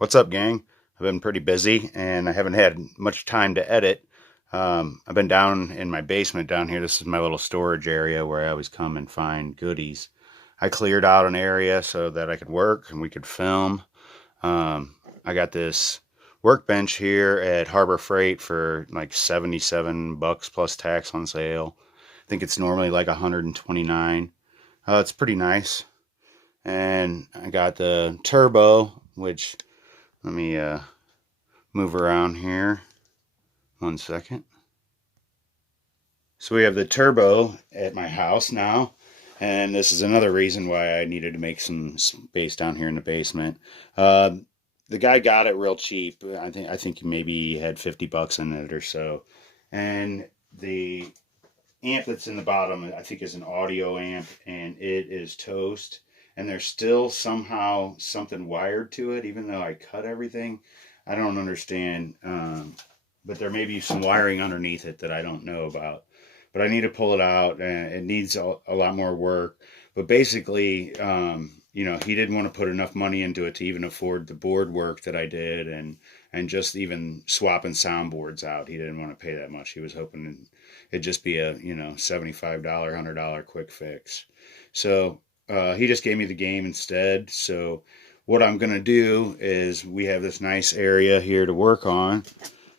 What's up, gang? I've been pretty busy and I haven't had much time to edit. I've been down in my basement down here. This is my little storage area where I always come and find goodies. I cleared out an area so that I could work and we could film. I got this workbench here at Harbor Freight for like 77 bucks plus tax on sale. I think it's normally like 129. It's pretty nice. And I got the turbo, which let me move around here. 1 second. So we have the turbo at my house now, and this is another reason why I needed to make some space down here in the basement. Uh, the guy got it real cheap. I think maybe he had 50 bucks in it or so, and the amp that's in the bottom I think is an audio amp, and it is toast. And there's still somehow something wired to it, even though I cut everything. I don't understand. But there may be some wiring underneath it that I don't know about. But I need to pull it out, and it needs a lot more work. But basically, he didn't want to put enough money into it to even afford the board work that I did, and just even swapping soundboards out. He didn't want to pay that much. He was hoping it'd just be a $75, $100 quick fix. So he just gave me the game instead. So what I'm gonna do is we have this nice area here to work on,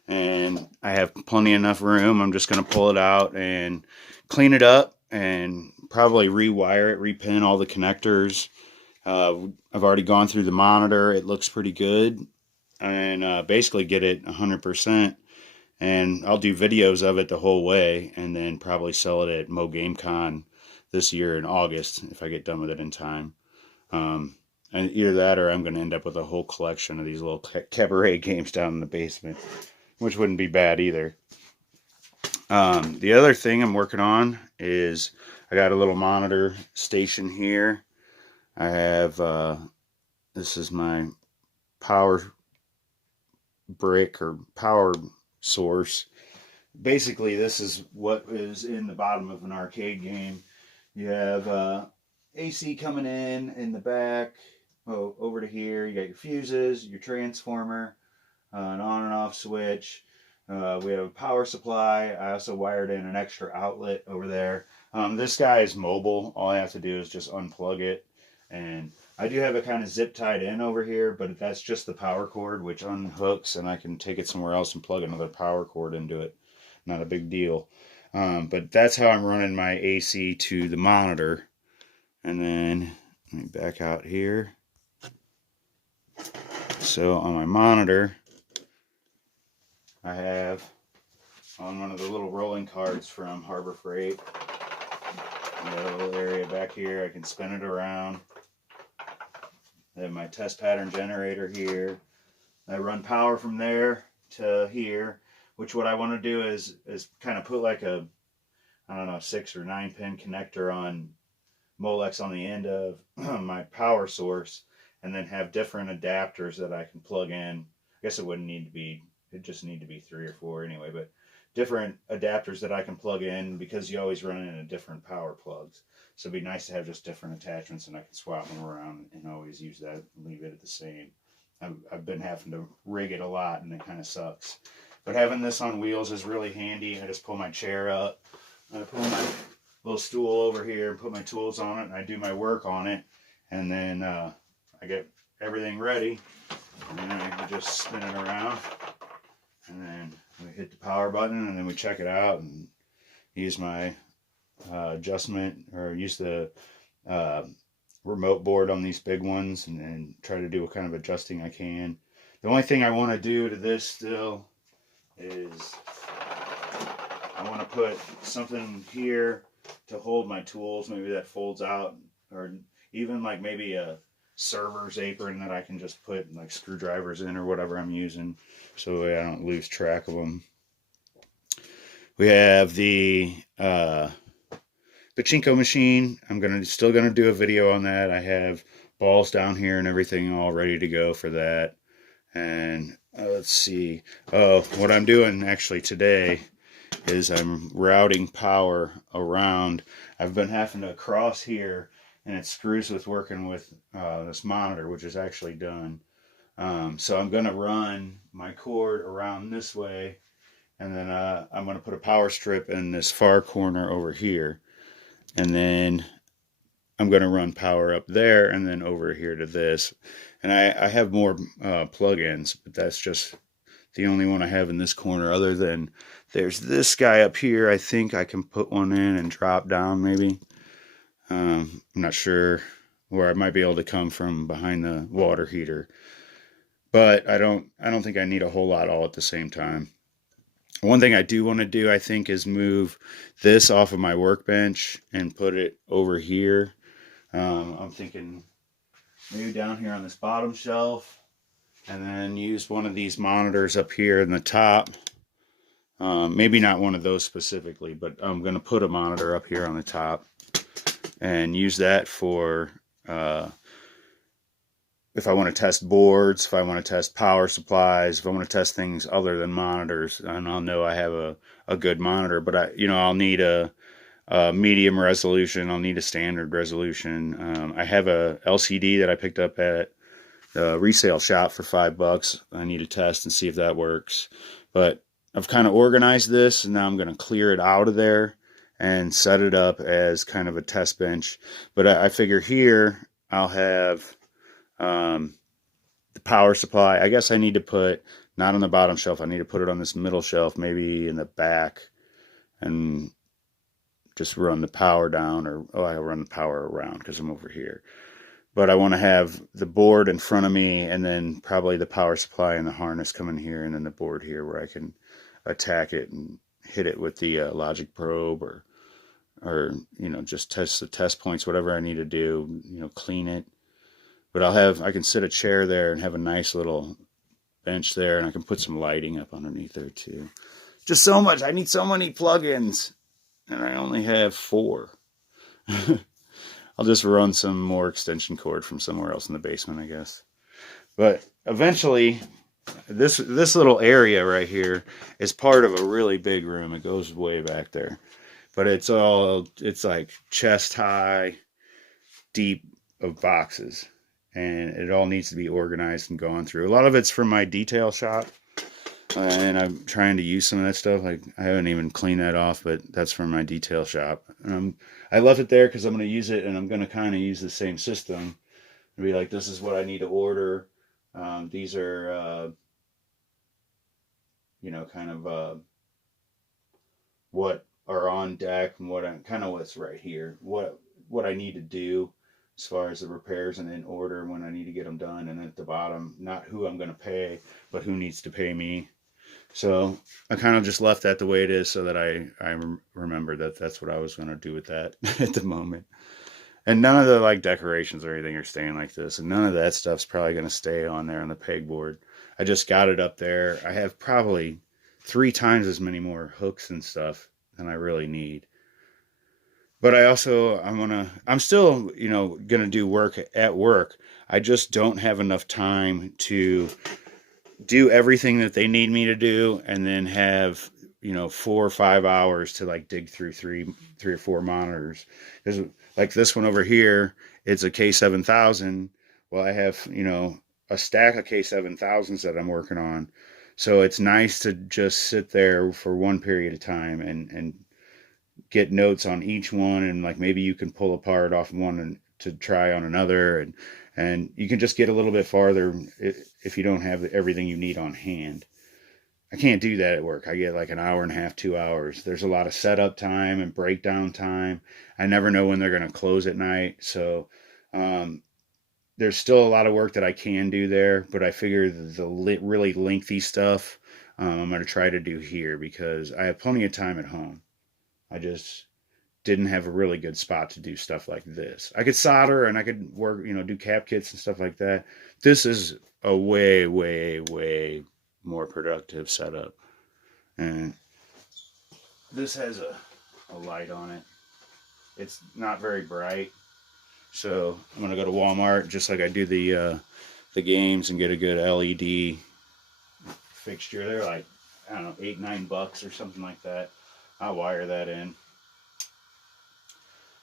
and I have plenty enough room. I'm just going to pull it out and clean it up and probably rewire it, repin all the connectors. I've already gone through the monitor. It looks pretty good, and basically get it 100%. And I'll do videos of it the whole way, and then probably sell it at Mo Game Con this year in August if I get done with it in time. And either that or I'm going to end up with a whole collection of these little cabaret games down in the basement, which wouldn't be bad either. The other thing I'm working on is I got a little monitor station here. I have, this is my power brick or power source. Basically, this is what is in the bottom of an arcade game. You have AC coming in the back, over to here. You got your fuses, your transformer, an on and off switch. We have a power supply. I also wired in an extra outlet over there. This guy is mobile. All I have to do is just unplug it. And I do have it kind of zip tied in over here, but that's just the power cord, which unhooks, and I can take it somewhere else and plug another power cord into it. Not a big deal. But that's how I'm running my AC to the monitor. And then let me back out here. So on my monitor, I have on one of the little rolling carts from Harbor Freight. I got a little area back here. I can spin it around. I have my test pattern generator here. I run power from there to here, which what I want to do is kind of put like a, I don't know, 6 or 9 pin connector on Molex on the end of my power source, and then have different adapters that I can plug in. I guess it wouldn't need to be, it just need to be 3 or 4 anyway, but different adapters that I can plug in, because you always run into different power plugs. So it'd be nice to have just different attachments, and I can swap them around and always use that and leave it at the same. I've been having to rig it a lot, and it kind of sucks. But having this on wheels is really handy. I just pull my chair up, I pull my little stool over here and put my tools on it, and I do my work on it, and then I get everything ready, and then I can just spin it around, and then we hit the power button, and then we check it out and use my adjustment, or use the remote board on these big ones, and try to do what kind of adjusting I can. The only thing I want to do to this still is I want to put something here to hold my tools, maybe that folds out, or even like maybe a server's apron that I can just put like screwdrivers in or whatever I'm using, so I don't lose track of them. We have the pachinko machine. I'm still gonna do a video on that. I have balls down here and everything all ready to go for that. And let's see. Oh, what I'm doing actually today is I'm routing power around. I've been having to cross here, and it screws with working with this monitor, which is actually done. So I'm going to run my cord around this way, and then I'm going to put a power strip in this far corner over here, and then I'm going to run power up there and then over here to this. And I have more plug-ins, but that's just the only one I have in this corner, other than there's this guy up here. I think I can put one in and drop down maybe. I'm not sure where I might be able to come from behind the water heater, but I don't think I need a whole lot all at the same time. One thing I do want to do, I think, is move this off of my workbench and put it over here. I'm thinking maybe down here on this bottom shelf, and then use one of these monitors up here in the top. Maybe not one of those specifically, but I'm going to put a monitor up here on the top and use that for if I want to test boards, if I want to test power supplies, if I want to test things other than monitors, and I'll know I have a good monitor. But I'll need a medium resolution. I'll need a standard resolution. I have a LCD that I picked up at the resale shop for $5. I need to test and see if that works. But I've kind of organized this, and now I'm going to clear it out of there and set it up as kind of a test bench. But I figure here I'll have the power supply. I guess I need to put, not on the bottom shelf, I need to put it on this middle shelf, maybe in the back, and just run the power down, or I'll run the power around because I'm over here. But I want to have the board in front of me, and then probably the power supply and the harness coming here, and then the board here where I can attack it and hit it with the logic probe, or just test the test points, whatever I need to do, clean it. But I can sit a chair there and have a nice little bench there, and I can put some lighting up underneath there too. Just so much. I need so many plugins, and I only have 4. I'll just run some more extension cord from somewhere else in the basement, I guess. But eventually, this little area right here is part of a really big room. It goes way back there. But it's like chest high, deep of boxes. And it all needs to be organized and gone through. A lot of it's from my detail shop, and I'm trying to use some of that stuff. Like, I haven't even cleaned that off, but that's from my detail shop. I left it there because I'm going to use it, and I'm going to kind of use the same system and be like, this is what I need to order. These are, kind of what are on deck, and what's right here. What I need to do as far as the repairs, and in order when I need to get them done. And at the bottom, not who I'm going to pay, but who needs to pay me. So I kind of just left that the way it is, so that I remember that that's what I was going to do with that at the moment. And none of the decorations or anything are staying like this, and none of that stuff's probably going to stay on there on the pegboard. I just got it up there. I have probably 3 times as many more hooks and stuff than I really need. But I'm still, gonna do work at work. I just don't have enough time to do everything that they need me to do, and then have, 4 or 5 hours to dig through three or 4 monitors. Because like this one over here, it's a K7000. Well, I have, a stack of K7000s that I'm working on. So it's nice to just sit there for one period of time and get notes on each one, and maybe you can pull a part off one and to try on another, and you can just get a little bit farther if you don't have everything you need on hand. I can't do that at work. I get an hour and a half, 2 hours. There's a lot of setup time and breakdown time. I never know when they're going to close at night. So there's still a lot of work that I can do there, but I figure the really lengthy stuff I'm going to try to do here, because I have plenty of time at home. I just didn't have a really good spot to do stuff like this. I could solder, and I could work, do cap kits and stuff like that. This is a way, way, way more productive setup. And this has a light on it. It's not very bright. So I'm going to go to Walmart, just like I do the games, and get a good LED fixture. They're I don't know, $8-9 or something like that. I'll wire that in.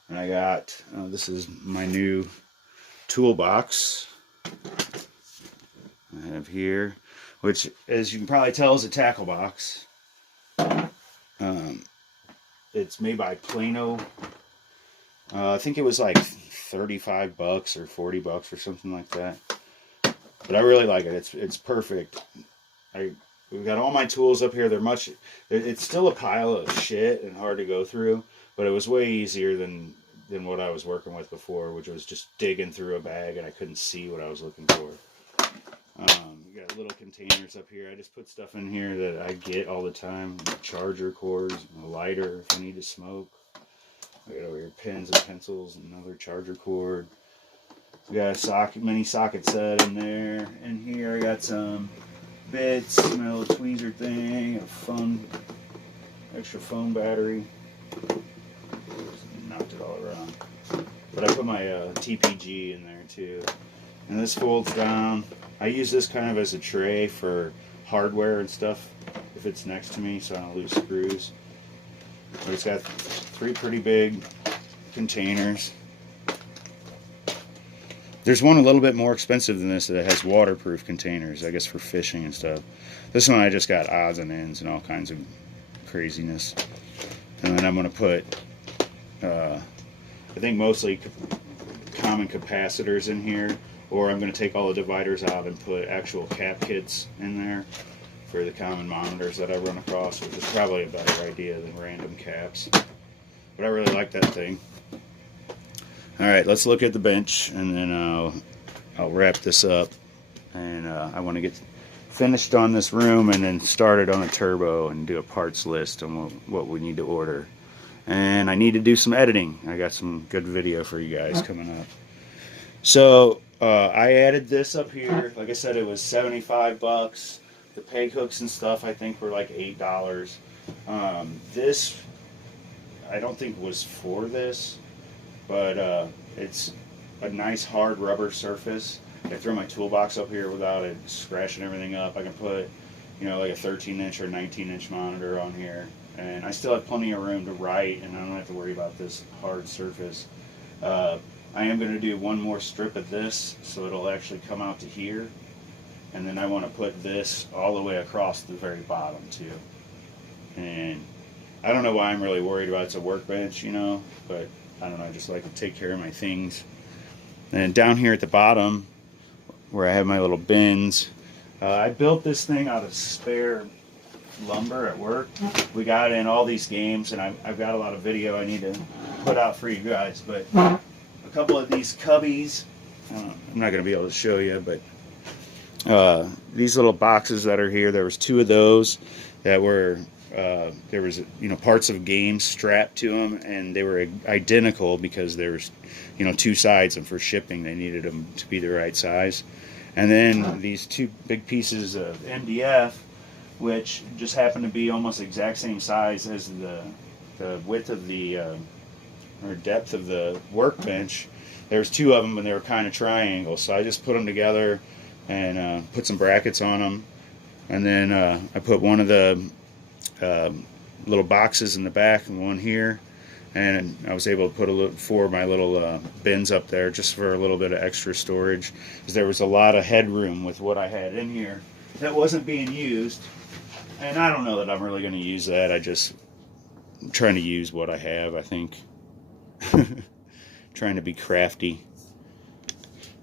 And I got, this is my new toolbox. I have here, which, as you can probably tell, is a tackle box. It's made by Plano. I think it was like $35 or $40 or something like that. But I really like it. It's perfect. We've got all my tools up here. It's still a pile of shit and hard to go through, but it was way easier than what I was working with before, which was just digging through a bag and I couldn't see what I was looking for. You got little containers up here. I just put stuff in here that I get all the time. Charger cords, a lighter if I need to smoke. I got over here pens and pencils, another charger cord. We got a mini socket set in there. In here I got some bits, my little tweezer thing, extra phone battery. Just knocked it all around. But I put my TPG in there too. And this folds down. I use this kind of as a tray for hardware and stuff if it's next to me so I don't lose screws. But it's got 3 pretty big containers. There's one a little bit more expensive than this that has waterproof containers, I guess for fishing and stuff. This one I just got odds and ends and all kinds of craziness. And then I'm going to put, I think mostly common capacitors in here, or I'm going to take all the dividers out and put actual cap kits in there for the common monitors that I run across, which is probably a better idea than random caps. But I really like that thing. Alright, let's look at the bench, and then I'll wrap this up. And I want to get finished on this room and then started on a turbo and do a parts list on what we need to order. And I need to do some editing. I got some good video for you guys coming up. So I added this up here. Like I said, it was $75. The peg hooks and stuff I think were like $8. This I don't think was for this, but it's a nice hard rubber surface. I throw my toolbox up here without it scratching everything up. I can put, like a 13-inch or 19-inch monitor on here, and I still have plenty of room to write, and I don't have to worry about this hard surface. I am going to do one more strip of this, so it'll actually come out to here, and then I want to put this all the way across the very bottom too. And I don't know why I'm really worried about it's a workbench, but I don't know, I just like to take care of my things. And down here at the bottom, where I have my little bins, I built this thing out of spare lumber at work. We got in all these games, and I've got a lot of video I need to put out for you guys, but a couple of these cubbies, I'm not going to be able to show you, but these little boxes that are here, there was 2 of those that were there was parts of games strapped to them, and they were identical because there was 2 sides, and for shipping they needed them to be the right size. And then these 2 big pieces of MDF, which just happened to be almost the exact same size as the width of the or depth of the workbench. There was 2 of them, and they were kind of triangles, so I just put them together and put some brackets on them, and then I put one of the little boxes in the back and one here, and I was able to put 4 of my little bins up there just for a little bit of extra storage, because there was a lot of headroom with what I had in here that wasn't being used. And I don't know that I'm really going to use that. I'm trying to use what I have, I think. Trying to be crafty.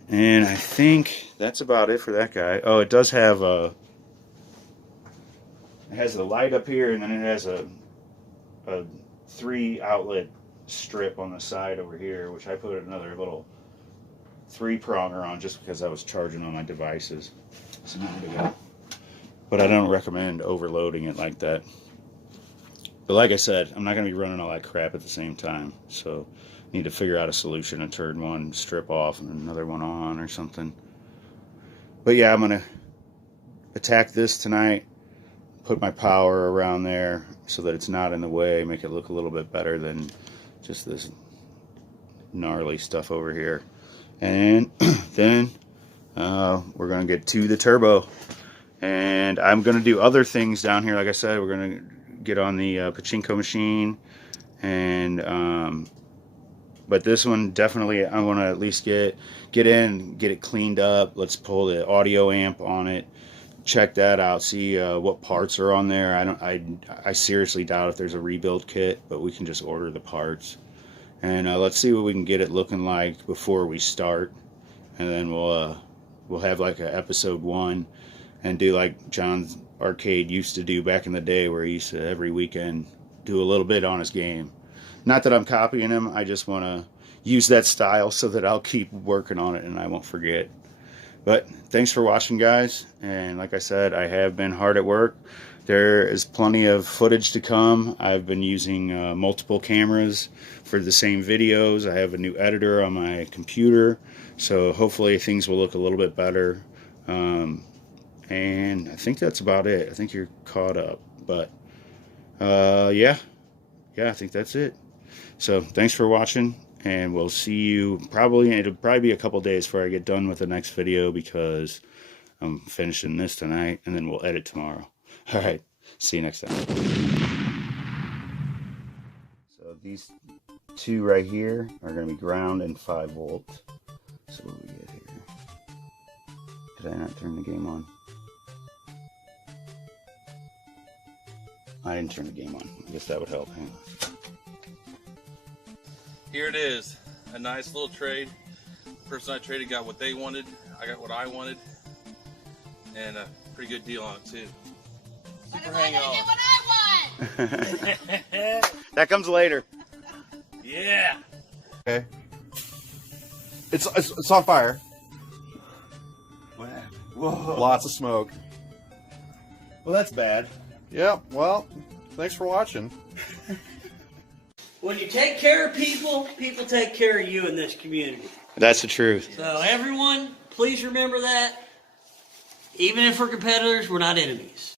And I think that's about it for that guy. Oh, it does have it has a light up here, and then it has a 3 outlet strip on the side over here, which I put another little 3-pronger on just because I was charging on my devices a minute ago. But I don't recommend overloading it like that. But like I said, I'm not going to be running all that crap at the same time, so I need to figure out a solution to turn one strip off and another one on or something. But yeah, I'm going to attack this tonight, put my power around there so that it's not in the way, make it look a little bit better than just this gnarly stuff over here. And then we're going to get to the turbo. And I'm going to do other things down here. Like I said, we're going to get on the pachinko machine and But this one definitely I want to at least get in, get it cleaned up. Let's pull the audio amp on it, check that out, see what parts are on there. I seriously doubt if there's a rebuild kit, but we can just order the parts. And let's see what we can get it looking like before we start. And then we'll have like a episode 1 and do like John's Arcade used to do back in the day, where he used to every weekend do a little bit on his game. Not that I'm copying him, I just want to use that style so that I'll keep working on it and I won't forget. But thanks for watching, guys. And like I said, I have been hard at work. There is plenty of footage to come. I've been using multiple cameras for the same videos. I have a new editor on my computer, so hopefully things will look a little bit better. And I think that's about it. I think you're caught up. But yeah, I think that's it. So thanks for watching, and we'll see you it'll probably be a couple days before I get done with the next video, because I'm finishing this tonight and then we'll edit tomorrow. All right, see you next time. So these two right here are going to be ground and 5 volt. So what do we get here? Did I not turn the game on? I didn't turn the game on. I guess that would help. Hang on. Here it is, a nice little trade. The person I traded got what they wanted, I got what I wanted, and a pretty good deal on it too. Super hang on. What I want. That comes later. Yeah. Okay. It's on fire. Whoa. Lots of smoke. Well, that's bad. Yeah, well, thanks for watching. When you take care of people, people take care of you in this community. That's the truth. So everyone, please remember that. Even if we're competitors, we're not enemies.